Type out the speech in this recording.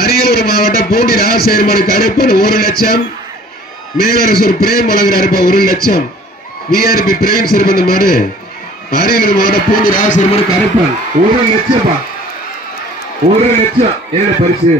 அரியலூர் மாவட்டம் பூண்டி ராசேர்மணி கருப்பன் 1 லட்சம். மேலரசூர் பிரேம் வழங்குறாரு 1 லட்சம். விஆர்பி பிரேம் சிறுபந்த மாடு அரியலூர் மாவட்டம் பூண்டி ராசேர்மணி கருப்பன் 1 லட்சம். 1 லட்சம் என்ன பரிசு?